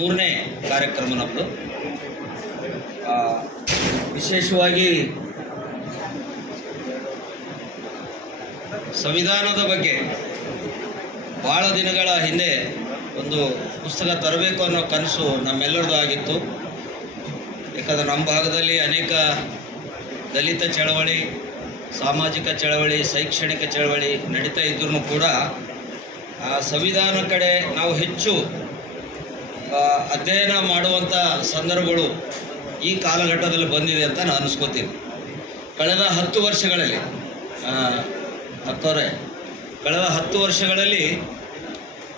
ಮೂರನೇ ಕಾರ್ಯಕ್ರಮ ನಮ್ಮದು ವಿಶೇಷವಾಗಿ ಸಂವಿಧಾನದ ಬಗ್ಗೆ ಭಾಳ ದಿನಗಳ ಹಿಂದೆ ಒಂದು ಪುಸ್ತಕ ತರಬೇಕು ಅನ್ನೋ ಕನಸು ನಮ್ಮೆಲ್ಲರದ್ದು ಆಗಿತ್ತು. ಯಾಕಂದರೆ ನಮ್ಮ ಭಾಗದಲ್ಲಿ ಅನೇಕ ದಲಿತ ಚಳವಳಿ, ಸಾಮಾಜಿಕ ಚಳವಳಿ, ಶೈಕ್ಷಣಿಕ ಚಳವಳಿ ನಡೀತಾ ಇದ್ರೂ ಕೂಡ ಆ ಸಂವಿಧಾನ ಕಡೆ ನಾವು ಹೆಚ್ಚು ಅಧ್ಯಯನ ಮಾಡುವಂಥ ಸಂದರ್ಭಗಳು ಈ ಕಾಲಘಟ್ಟದಲ್ಲಿ ಬಂದಿದೆ ಅಂತ ನಾನು ಅನಿಸ್ಕೋತೀನಿ. ಕಳೆದ ಹತ್ತು ವರ್ಷಗಳಲ್ಲಿ ಅಕ್ಕವ್ರೆ ಕಳೆದ ಹತ್ತು ವರ್ಷಗಳಲ್ಲಿ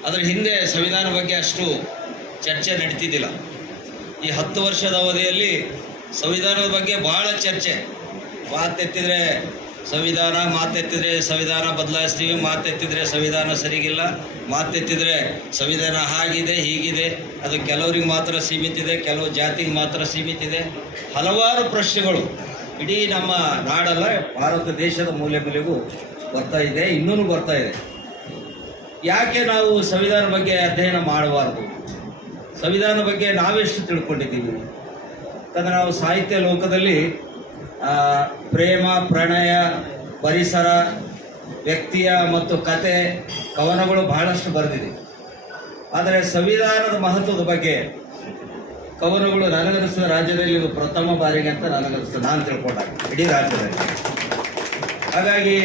ಅದರ ಹಿಂದೆ ಸಂವಿಧಾನ ಬಗ್ಗೆ ಅಷ್ಟು ಚರ್ಚೆ ನಡೀತಿದ್ದಿಲ್ಲ. ಈ ಹತ್ತು ವರ್ಷದ ಅವಧಿಯಲ್ಲಿ ಸಂವಿಧಾನದ ಬಗ್ಗೆ ಭಾಳ ಚರ್ಚೆ. ಮಾತೆತ್ತಿದ್ರೆ ಸಂವಿಧಾನ ಮಾತೆತ್ತಿದ್ರೆ ಸಂವಿಧಾನ ಬದಲಾಯಿಸ್ತೀವಿ, ಮಾತೆತ್ತಿದ್ರೆ ಸಂವಿಧಾನ ಸರಿಗಿಲ್ಲ, ಮಾತೆತ್ತಿದ್ರೆ ಸಂವಿಧಾನ ಹಾಗಿದೆ, ಹೀಗಿದೆ. ಅದು ಕೆಲವರಿಗೆ ಮಾತ್ರ ಸೀಮಿತ ಇದೆ ಕೆಲವು ಜಾತಿಗೆ ಮಾತ್ರ ಸೀಮಿತ ಇದೆ ಹಲವಾರು ಪ್ರಶ್ನೆಗಳು ಇಡೀ ನಮ್ಮ ನಾಡಲ್ಲ, ಭಾರತ ದೇಶದ ಮೂಲೆ ಮೂಲೆಗೂ ಬರ್ತಾ ಇದೆ ಇನ್ನೂ ಬರ್ತಾ ಇದೆ. ಯಾಕೆ ನಾವು ಸಂವಿಧಾನ ಬಗ್ಗೆ ಅಧ್ಯಯನ ಮಾಡಬಾರ್ದು? ಸಂವಿಧಾನ ಬಗ್ಗೆ ನಾವೆಷ್ಟು ತಿಳ್ಕೊಂಡಿದ್ದೀವಿ? ಯಾಕಂದರೆ ನಾವು ಸಾಹಿತ್ಯ ಲೋಕದಲ್ಲಿ ಪ್ರೇಮ, ಪ್ರಣಯ, ಪರಿಸರ, ವ್ಯಕ್ತಿಯ ಮತ್ತು ಕತೆ, ಕವನಗಳು ಬಹಳಷ್ಟು ಬರೆದಿದೆ. ಆದರೆ ಸಂವಿಧಾನದ ಮಹತ್ವದ ಬಗ್ಗೆ ಕವನಗಳು ನನಗನಿಸಿದ ರಾಜ್ಯದಲ್ಲಿ ಇದು ಪ್ರಥಮ ಬಾರಿಗೆ ಅಂತ ನನಗನಿಸ್ತದೆ ನಾನು ತಿಳ್ಕೊಂಡಾಗ, ಇಡೀ ರಾಜ್ಯದಲ್ಲಿ. ಹಾಗಾಗಿ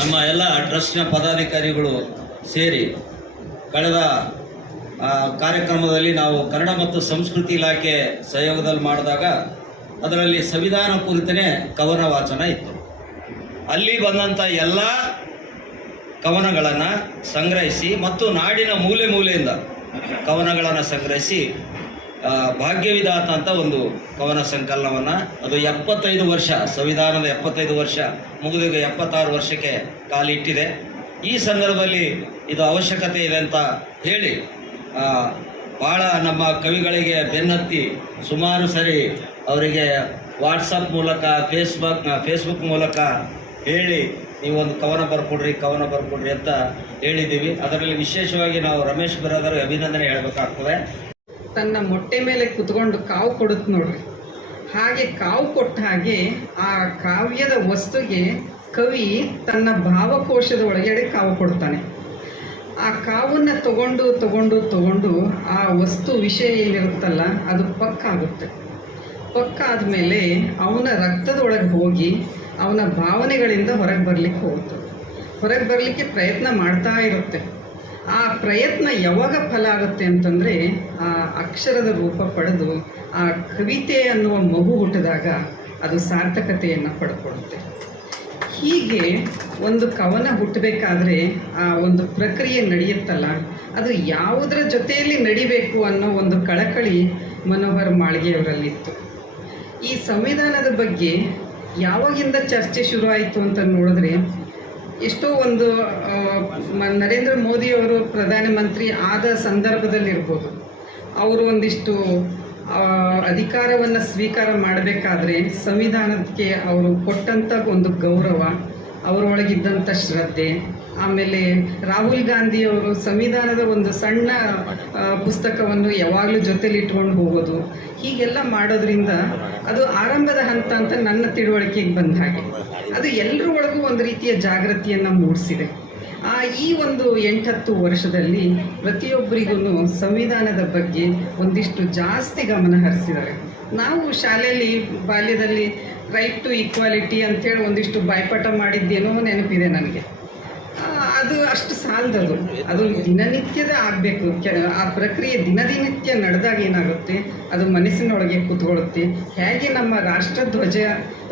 ನಮ್ಮ ಎಲ್ಲ ಟ್ರಸ್ಟ್ನ ಪದಾಧಿಕಾರಿಗಳು ಸೇರಿ ಕಳೆದ ಕಾರ್ಯಕ್ರಮದಲ್ಲಿ ನಾವು ಕನ್ನಡ ಮತ್ತು ಸಂಸ್ಕೃತಿ ಇಲಾಖೆ ಸಹಯೋಗದಲ್ಲಿ ಮಾಡಿದಾಗ ಅದರಲ್ಲಿ ಸಂವಿಧಾನ ಕುರಿತನೇ ಕವನ ವಾಚನ ಇತ್ತು. ಅಲ್ಲಿ ಬಂದಂಥ ಎಲ್ಲ ಕವನಗಳನ್ನು ಸಂಗ್ರಹಿಸಿ ಮತ್ತು ನಾಡಿನ ಮೂಲೆ ಮೂಲೆಯಿಂದ ಕವನಗಳನ್ನು ಸಂಗ್ರಹಿಸಿ ಭಾಗ್ಯವಿಧಾತ ಅಂತ ಒಂದು ಕವನ ಸಂಕಲನವನ್ನು ಅದು ಎಪ್ಪತ್ತೈದು ವರ್ಷ, ಸಂವಿಧಾನದ ಎಪ್ಪತ್ತೈದು ವರ್ಷ, ಮುಗಿದೀಗ ಎಪ್ಪತ್ತಾರು ವರ್ಷಕ್ಕೆ ಕಾಲಿಟ್ಟಿದೆ ಈ ಸಂದರ್ಭದಲ್ಲಿ ಇದು ಅವಶ್ಯಕತೆ ಇದೆ ಅಂತ ಹೇಳಿ ಭಾಳ ನಮ್ಮ ಕವಿಗಳಿಗೆ ಬೆನ್ನತ್ತಿ ಸುಮಾರು ಸರಿ ಅವರಿಗೆ ವಾಟ್ಸಪ್ ಮೂಲಕ ಫೇಸ್ಬುಕ್ ಫೇಸ್ಬುಕ್ ಮೂಲಕ ಹೇಳಿ ನೀವೊಂದು ಕವನ ಬರ್ಕೊಡ್ರಿ ಕವನ ಬರ್ಕೊಡ್ರಿ ಅಂತ ಹೇಳಿದ್ದೀವಿ. ಅದರಲ್ಲಿ ವಿಶೇಷವಾಗಿ ನಾವು ರಮೇಶ್ ಬರೋದರ ಅಭಿನಂದನೆ ಹೇಳಬೇಕಾಗ್ತದೆ. ತನ್ನ ಮೊಟ್ಟೆ ಮೇಲೆ ಕುತ್ಕೊಂಡು ಕಾವು ಕೊಡುತ್ತೆ ನೋಡ್ರಿ. ಹಾಗೆ ಕಾವು ಕೊಟ್ಟ ಹಾಗೆ ಆ ಕಾವ್ಯದ ವಸ್ತುಗೆ ಕವಿ ತನ್ನ ಭಾವಕೋಶದ ಒಳಗಡೆ ಕಾವು ಕೊಡ್ತಾನೆ. ಆ ಕಾವನ್ನು ತಗೊಂಡು ತಗೊಂಡು ತಗೊಂಡು ಆ ವಸ್ತು ವಿಷಯ ಏನಿರುತ್ತಲ್ಲ ಅದು ಪಕ್ಕ ಆಗುತ್ತೆ ಮೇಲೆ ಆದಮೇಲೆ ಅವನ ರಕ್ತದೊಳಗೆ ಹೋಗಿ ಅವನ ಭಾವನೆಗಳಿಂದ ಹೊರಗೆ ಬರಲಿಕ್ಕೆ ಹೋಗ್ತದೆ. ಹೊರಗೆ ಬರಲಿಕ್ಕೆ ಪ್ರಯತ್ನ ಮಾಡ್ತಾ ಇರುತ್ತೆ. ಆ ಪ್ರಯತ್ನ ಯಾವಾಗ ಫಲ ಆಗುತ್ತೆ ಅಂತಂದರೆ ಆ ಅಕ್ಷರದ ರೂಪ ಪಡೆದು ಆ ಕವಿತೆ ಅನ್ನುವ ಮಗು ಹುಟ್ಟಿದಾಗ ಅದು ಸಾರ್ಥಕತೆಯನ್ನು ಪಡ್ಕೊಳ್ಳುತ್ತೆ. ಹೀಗೆ ಒಂದು ಕವನ ಹುಟ್ಟಬೇಕಾದ್ರೆ ಆ ಒಂದು ಪ್ರಕ್ರಿಯೆ ನಡೆಯುತ್ತಲ್ಲ, ಅದು ಯಾವುದರ ಜೊತೆಯಲ್ಲಿ ನಡಿಬೇಕು ಅನ್ನೋ ಒಂದು ಕಳಕಳಿ ಮನೋಹರ್ ಮಾಳಿಗೆಯವರಲ್ಲಿತ್ತು. ಈ ಸಂವಿಧಾನದ ಬಗ್ಗೆ ಯಾವಾಗಿಂದ ಚರ್ಚೆ ಶುರು ಆಯಿತು ಅಂತ ನೋಡಿದ್ರೆ ಎಷ್ಟೋ ಒಂದು ನರೇಂದ್ರ ಮೋದಿಯವರು ಪ್ರಧಾನಮಂತ್ರಿ ಆದ ಸಂದರ್ಭದಲ್ಲಿರ್ಬೋದು. ಅವರು ಒಂದಿಷ್ಟು ಅಧಿಕಾರವನ್ನು ಸ್ವೀಕಾರ ಮಾಡಬೇಕಾದ್ರೆ ಸಂವಿಧಾನಕ್ಕೆ ಅವರು ಕೊಟ್ಟಂಥ ಒಂದು ಗೌರವ ಅವರೊಳಗಿದ್ದಂಥ ಶ್ರದ್ಧೆ ಆಮೇಲೆ ರಾಹುಲ್ ಗಾಂಧಿಯವರು ಸಂವಿಧಾನದ ಒಂದು ಸಣ್ಣ ಪುಸ್ತಕವನ್ನು ಯಾವಾಗಲೂ ಜೊತೆಲಿ ಇಟ್ಕೊಂಡು ಹೋಗೋದು. ಹೀಗೆಲ್ಲ ಮಾಡೋದ್ರಿಂದ ಅದು ಆರಂಭದ ಹಂತ ಅಂತ ನನ್ನ ತಿಳುವಳಿಕೆಗೆ ಬಂದ ಹಾಗೆ. ಅದು ಎಲ್ಲರ ಒಳಗೂ ಒಂದು ರೀತಿಯ ಜಾಗೃತಿಯನ್ನು ಮೂಡಿಸಿದೆ. ಆ ಈ ಒಂದು ಎಂಟತ್ತು ವರ್ಷದಲ್ಲಿ ಪ್ರತಿಯೊಬ್ಬರಿಗೂ ಸಂವಿಧಾನದ ಬಗ್ಗೆ ಒಂದಿಷ್ಟು ಜಾಸ್ತಿ ಗಮನ ಹರಿಸಿದ್ದಾರೆ. ನಾವು ಶಾಲೆಯಲ್ಲಿ ಬಾಲ್ಯದಲ್ಲಿ ರೈಟ್ ಟು ಈಕ್ವಾಲಿಟಿ ಅಂತೇಳಿ ಒಂದಿಷ್ಟು ಬಾಯ್ಪಾಠ ಮಾಡಿದ್ದೇನೋ ನೆನಪಿದೆ ನನಗೆ. ಅದು ಅಷ್ಟು ಸಾಲದದು. ಅದು ದಿನನಿತ್ಯದ ಆಗಬೇಕು. ಆ ಪ್ರಕ್ರಿಯೆ ದಿನದಿನಿತ್ಯ ನಡೆದಾಗ ಏನಾಗುತ್ತೆ? ಅದು ಮನಸ್ಸಿನೊಳಗೆ ಕೂತ್ಕೊಳ್ಳುತ್ತೆ. ಹೇಗೆ ನಮ್ಮ ರಾಷ್ಟ್ರಧ್ವಜ,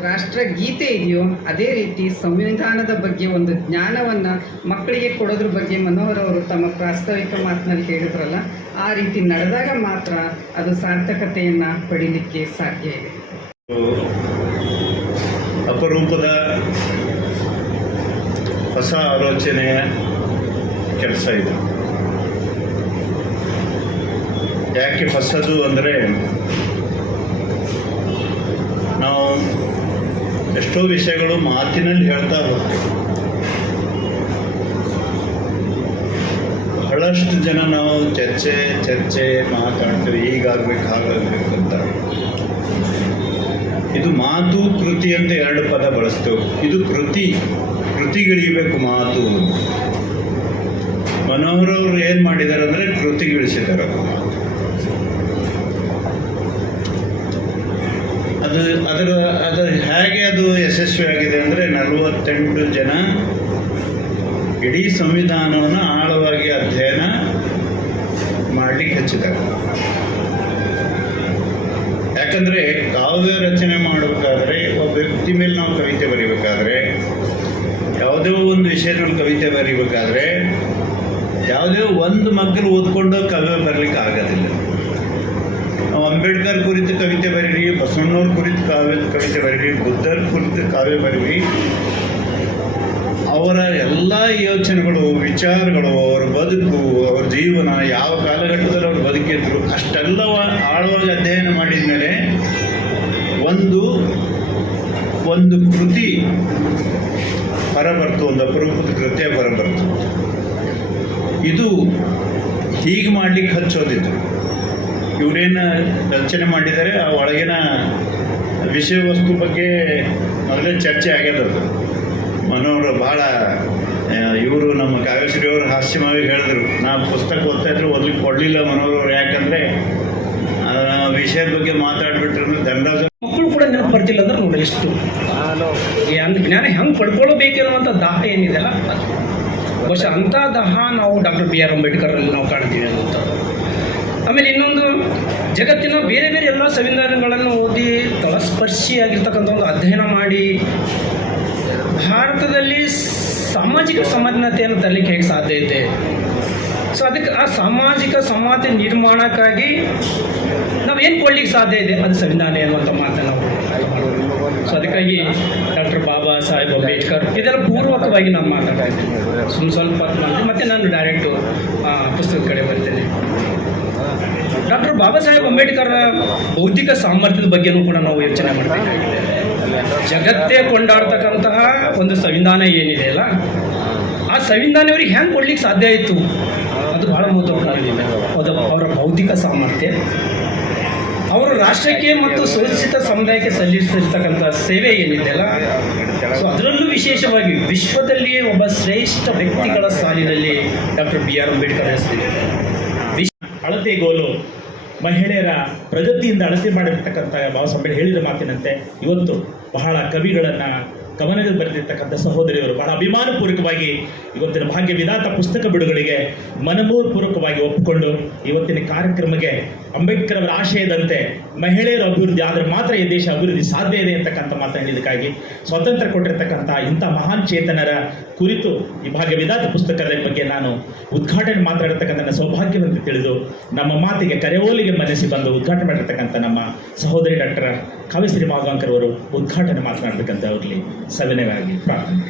ರಾಷ್ಟ್ರಗೀತೆ ಇದೆಯೋ, ಅದೇ ರೀತಿ ಸಂವಿಧಾನದ ಬಗ್ಗೆ ಒಂದು ಜ್ಞಾನವನ್ನು ಮಕ್ಕಳಿಗೆ ಕೊಡೋದ್ರ ಬಗ್ಗೆ ಮನೋಹರ್ ಅವರು ತಮ್ಮ ಪ್ರಾಸ್ತಾವಿಕ ಮಾತಿನಲ್ಲಿ ಹೇಳಿದ್ರಲ್ಲ, ಆ ರೀತಿ ನಡೆದಾಗ ಮಾತ್ರ ಅದು ಸಾರ್ಥಕತೆಯನ್ನು ಪಡೀಲಿಕ್ಕೆ ಸಾಧ್ಯ ಇದೆ. ಅಪರೂಪದ ಹೊಸ ಆಲೋಚನೆಯ ಕೆಲಸ ಇದು. ಯಾಕೆ ಹೊಸದು ಅಂದರೆ ನಾವು ಎಷ್ಟೋ ವಿಷಯಗಳು ಮಾತಿನಲ್ಲಿ ಹೇಳ್ತಾ ಹೋಗ್ತೀವಿ. ಬಹಳಷ್ಟು ಜನ ನಾವು ಚರ್ಚೆ ಚರ್ಚೆ ಮಾತಾಡ್ತೀವಿ ಈಗಾಗಬೇಕು ಹಾಗಾಗ್ಬೇಕು ಅಂತ. ಇದು ಮಾತು, ಕೃತಿ ಅಂತ ಎರಡು ಪದ ಬಳಸ್ತೇವೆ. ಇದು ಕೃತಿ. ಕೃತಿಗಿಳಿಬೇಕು ಮಾತು. ಮನೋಹರ ಅವರು ಏನು ಮಾಡಿದ್ದಾರೆ ಅಂದರೆ ಕೃತಿಗಿಳಿಸಿದ್ದಾರೆ ಅದು, ಅದರ ಅದರ ಹೇಗೆ ಅದು ಯಶಸ್ವಿ ಆಗಿದೆ ಅಂದರೆ ನಲವತ್ತೆಂಟು ಜನ ಇಡೀ ಸಂವಿಧಾನವನ್ನು ಆಳವಾಗಿ ಅಧ್ಯಯನ ಮಾಡಲಿಕ್ಕೆ ಹಚ್ಚಿದ್ದಾರೆ. ಯಾಕಂದರೆ ಕಾವ್ಯ ರಚನೆ ಮಾಡಬೇಕಾದ್ರೆ ಒಬ್ಬ ವ್ಯಕ್ತಿ ಮೇಲೆ ನಾವು ಕವಿತೆ ಬರೀಬೇಕಾದ್ರೆ ಯಾವುದೇ ಒಂದು ವಿಷಯದಲ್ಲಿ ಕವಿತೆ ಬರೀಬೇಕಾದ್ರೆ ಯಾವುದೇ ಒಂದು ಮಗ್ಗಲು ಓದ್ಕೊಂಡು ಕವಿ ಬರಲಿಕ್ಕೆ ಆಗೋದಿಲ್ಲ. ಅಂಬೇಡ್ಕರ್ ಕುರಿತು ಕವಿತೆ ಬರೀರಿ, ಬಸವಣ್ಣವ್ರ ಕುರಿತು ಕಾವ್ಯ ಕವಿತೆ ಬರೀರಿ, ಬುದ್ಧರ ಕುರಿತು ಕಾವ್ಯ ಬರೀರಿ. ಅವರ ಎಲ್ಲ ಯೋಚನೆಗಳು, ವಿಚಾರಗಳು, ಅವರ ಬದುಕು, ಅವರ ಜೀವನ, ಯಾವ ಕಾಲಘಟ್ಟದಲ್ಲಿ ಅವರು ಬದುಕಿದ್ರು ಅಷ್ಟೆಲ್ಲ ಆಳವಾಗಿ ಅಧ್ಯಯನ ಮಾಡಿದ ಮೇಲೆ ಒಂದು ಒಂದು ಕೃತಿ ಹೊರಬರ್ತು, ಒಂದು ಅಪರೂಪದ ಕೃತ್ಯ ಹೊರಬರ್ತು. ಇದು ಹೀಗೆ ಮಾಡ್ಲಿಕ್ಕೆ ಹಚ್ಚೋದಿತ್ತು. ಇವರೇನು ರಚನೆ ಮಾಡಿದ್ದಾರೆ, ಆ ಒಳಗಿನ ವಿಷಯ ವಸ್ತು ಬಗ್ಗೆ ಮೊದಲೇ ಚರ್ಚೆ ಆಗ್ಯದದು ಮನೋರು ಭಾಳ ಇವರು ನಮ್ಮ ಕಾವ್ಯಶ್ರೀ ಅವರು ಹಾಸ್ಯವಾಗಿ ಹೇಳಿದ್ರು. ನಾ ಪುಸ್ತಕ ಓದ್ತಾ ಇದ್ರು, ಓದ್ಲಿಕ್ಕೆ ಕೊಡಲಿಲ್ಲ ಮನೋರವ್ರು ಯಾಕಂದರೆ ವಿಷಯದ ಬಗ್ಗೆ ಮಾತಾಡ್ಬಿಟ್ರು ಧನರಾಜ ಬರ್ತಿಲ್ಲ ಅಂದ್ರೆ ನೋಡಿ ಎಷ್ಟು. ಜ್ಞಾನ ಹೆಂಗೆ ಪಡ್ಕೊಳ್ಬೇಕಿರುವಂಥ ದಾಹ ಏನಿದೆಯಲ್ಲ ಅದು. ಬಹುಶಃ ಅಂಥ ದಾಹ ನಾವು ಡಾಕ್ಟರ್ ಬಿ ಆರ್ ಅಂಬೇಡ್ಕರಲ್ಲಿ ನಾವು ಕಾಣ್ತೀವಿ ಅಂತ. ಆಮೇಲೆ ಇನ್ನೊಂದು ಜಗತ್ತಿನ ಬೇರೆ ಬೇರೆ ಎಲ್ಲ ಸಂವಿಧಾನಗಳನ್ನು ಓದಿ ತಳಸ್ಪರ್ಶಿಯಾಗಿರ್ತಕ್ಕಂಥ ಒಂದು ಅಧ್ಯಯನ ಮಾಡಿ ಭಾರತದಲ್ಲಿ ಸಾಮಾಜಿಕ ಸಮಾನತೆಯನ್ನು ತರಲಿಕ್ಕೆ ಹೇಗೆ ಸಾಧ್ಯ ಇದೆ ಸೊ ಅದಕ್ಕೆ ಆ ಸಾಮಾಜಿಕ ಸಮಾನತೆ ನಿರ್ಮಾಣಕ್ಕಾಗಿ ನಾವೇನು ಕೊಡ್ಲಿಕ್ಕೆ ಸಾಧ್ಯ ಇದೆ? ಅದು ಸಂವಿಧಾನ ಅನ್ನುವಂಥ ಮಾತನ್ನು ಸೊ ಅದಕ್ಕಾಗಿ ಡಾಕ್ಟರ್ ಬಾಬಾ ಸಾಹೇಬ್ ಅಂಬೇಡ್ಕರ್, ಇದೆಲ್ಲ ಪೂರ್ವಕವಾಗಿ ನಾನು ಮಾತಾಡ್ತಾ ಇದ್ದೀನಿ ಸುಮ್ಮ ಸ್ವಲ್ಪ ಹೊತ್ತು ಮಾಡಿ ಮತ್ತೆ ನಾನು ಡೈರೆಕ್ಟು ಪುಸ್ತಕದ ಕಡೆ ಬರ್ತೇನೆ. ಡಾಕ್ಟರ್ ಬಾಬಾ ಸಾಹೇಬ್ ಅಂಬೇಡ್ಕರ್ ಬೌದ್ಧಿಕ ಸಾಮರ್ಥ್ಯದ ಬಗ್ಗೆನೂ ಕೂಡ ನಾವು ಯೋಚನೆ ಮಾಡ್ತೀವಿ ಜಗತ್ತೇ ಕೊಂಡಾಡ್ತಕ್ಕಂತಹ ಒಂದು ಸಂವಿಧಾನ ಏನಿದೆ ಅಲ್ಲ, ಆ ಸಂವಿಧಾನ ಅವ್ರಿಗೆ ಹೆಂಗೆ ಕೊಡ್ಲಿಕ್ಕೆ ಸಾಧ್ಯ ಆಯಿತು? ಅದು ಬಹಳ ಮಹತ್ವಪೂರ್ಣ ಅವರ ಬೌದ್ಧಿಕ ಸಾಮರ್ಥ್ಯ. ಅವರು ರಾಷ್ಟ್ರಕ್ಕೆ ಮತ್ತು ಸುರಕ್ಷಿತ ಸಮುದಾಯಕ್ಕೆ ಸಲ್ಲಿಸಿರ್ತಕ್ಕಂಥ ಸೇವೆ ಏನಿದೆಯಲ್ಲ ಸೊ ಅದರಲ್ಲೂ ವಿಶೇಷವಾಗಿ ವಿಶ್ವದಲ್ಲಿಯೇ ಒಬ್ಬ ಶ್ರೇಷ್ಠ ವ್ಯಕ್ತಿಗಳ ಸಾಲಿನಲ್ಲಿ ಡಾಕ್ಟರ್ ಬಿ ಆರ್ ಅಂಬೇಡ್ಕರ್ ಹೆಸರಿದೆ ಅಳತೆಗೋಲು ಮಹಿಳೆಯರ ಪ್ರಗತಿಯಿಂದ ಅಳತೆ ಮಾಡಿರ್ತಕ್ಕಂಥ ಬಾಬಾ ಸಾಹೇಬ್ ಹೇಳಿದ ಮಾತಿನಂತೆ ಇವತ್ತು ಬಹಳ ಕವಿಗಳನ್ನು ಗಮನದಲ್ಲಿ ಬರೆದಿರ್ತಕ್ಕಂಥ ಸಹೋದರಿಯರು. ಬಹಳ ಅಭಿಮಾನಪೂರ್ವಕವಾಗಿ ಇವತ್ತಿನ ಭಾಗ್ಯ ವಿಧಾತ ಪುಸ್ತಕ ಬಿಡುಗಡೆಗೆ ಮನಮೂರ್ಪೂರ್ವಕವಾಗಿ ಒಪ್ಪಿಕೊಂಡು ಇವತ್ತಿನ ಕಾರ್ಯಕ್ರಮಕ್ಕೆ ಅಂಬೇಡ್ಕರ್ ಅವರ ಆಶಯದಂತೆ ಮಹಿಳೆಯರ ಅಭಿವೃದ್ಧಿ, ಆದರೆ ಮಾತ್ರ ಈ ದೇಶ ಅಭಿವೃದ್ಧಿ ಸಾಧ್ಯ ಇದೆ ಅಂತಕ್ಕಂಥ ಸ್ವತಂತ್ರ ಸ್ವಾತಂತ್ರ್ಯ ಕೊಟ್ಟಿರ್ತಕ್ಕಂಥ ಇಂಥ ಮಹಾನ್ ಚೇತನರ ಕುರಿತು ಈ ಭಾಗ್ಯ ವಿಧಾತ ಪುಸ್ತಕದ ಬಗ್ಗೆ ನಾನು ಉದ್ಘಾಟನೆ ಮಾತಾಡತಕ್ಕಂಥ ನನ್ನ ಸೌಭಾಗ್ಯವಂತ ತಿಳಿದು ನಮ್ಮ ಮಾತಿಗೆ ಕರೆವೋಲಿಗೆ ಮನಸ್ಸಿ ಬಂದು ಉದ್ಘಾಟನೆ ಮಾಡಿರ್ತಕ್ಕಂಥ ನಮ್ಮ ಸಹೋದರಿ ಡಾಕ್ಟರ್ ಕಾವ್ಯಶ್ರೀ ಮಾಧವಾಂಕರ್ ಅವರು ಉದ್ಘಾಟನೆ ಮಾತನಾಡಬೇಕಂತ ಅವರಲ್ಲಿ ಸವಿನಯವಾಗಿ ಪ್ರಾರ್ಥನೆ